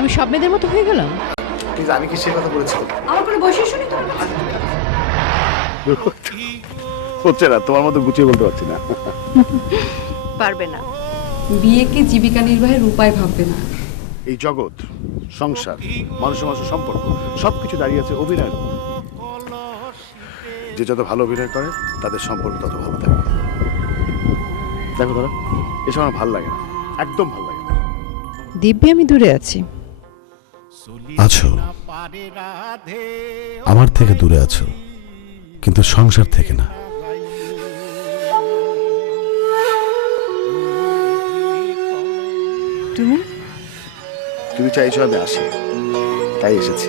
আমি সব মেয়েদের মতো হয়ে গেলাম? কিন্তু আমি কি সে কথা বলেছি? আমার কোনো বৈশিষ্ট্য নেই তোমার কাছে? হচ্ছে না, তোমার মতো গুছিয়ে বলতে পারছি না। পারবে না। বিয়েকে জীবিকা নির্বাহের উপায় ভাববে না। এই জগৎ, সংসার, মানুষের মানুষের সম্পর্ক সবকিছু দাঁড়িয়ে আছে অভিনয়ের উপর। যে যত ভালো অভিনয় করে তাদের সম্পর্ক তত ভালো থাকে। দেখো ধরো, এসব আমার ভালো লাগে না, একদম ভালো লাগে না। দিব্যি আমি দূরে আছি। আছো, আমার থেকে দূরে আছো, কিন্তু সংসার থেকে না। তুমি তুমি চাইছো আমি আসি, তাই এসেছি।